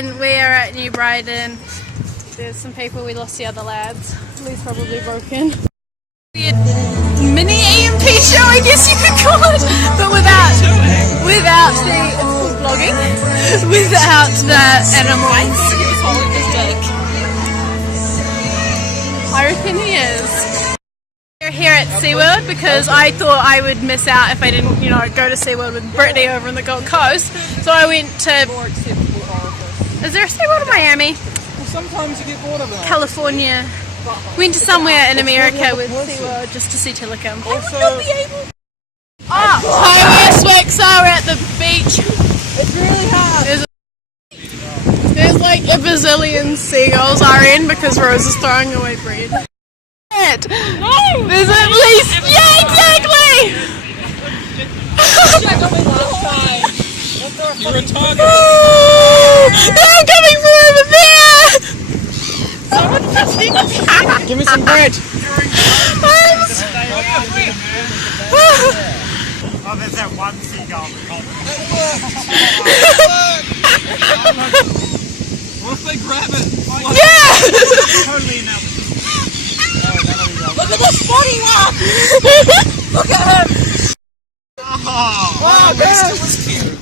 and we are at New Brighton. There's some people, we lost the other lads. Lee's probably broken. Weird mini EMP show, I guess you could call it, but without the, it's called vlogging, without the animals. I reckon he is. We're here at SeaWorld because I thought I would miss out if I didn't, go to SeaWorld with Brittany over on the Gold Coast. So I went to... Is there a SeaWorld in Miami? Well, sometimes you get bored of it. California. Went to somewhere in America with SeaWorld just to see Tillicum. Also, Hi, we're Swixer, we're at the beach. it's really hard. There's like a bazillion seagulls are in because Rose is throwing away bread. No! There's at least... Yeah, exactly! You're a target. They're coming from over there! Give me some bread. Oh, there's that one seagull. What if they grab it? Yeah! Totally enough. Look at the spotty one! Look at him! Oh, that was cute.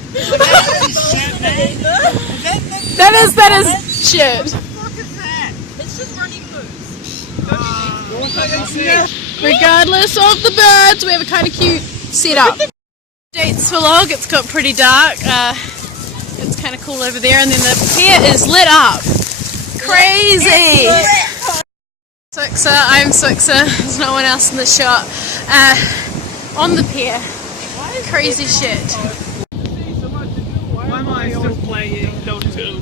That is shit. What the fuck is that? It's just running Regardless of the birds, we have a kind of cute setup. Dates vlog, it's got pretty dark. It's kind of cool over there, and then the pier is lit up. Crazy! Swixer, I'm Swixer, there's no one else in the shot. On the pier. Crazy shit. Why am I still playing Dota 2?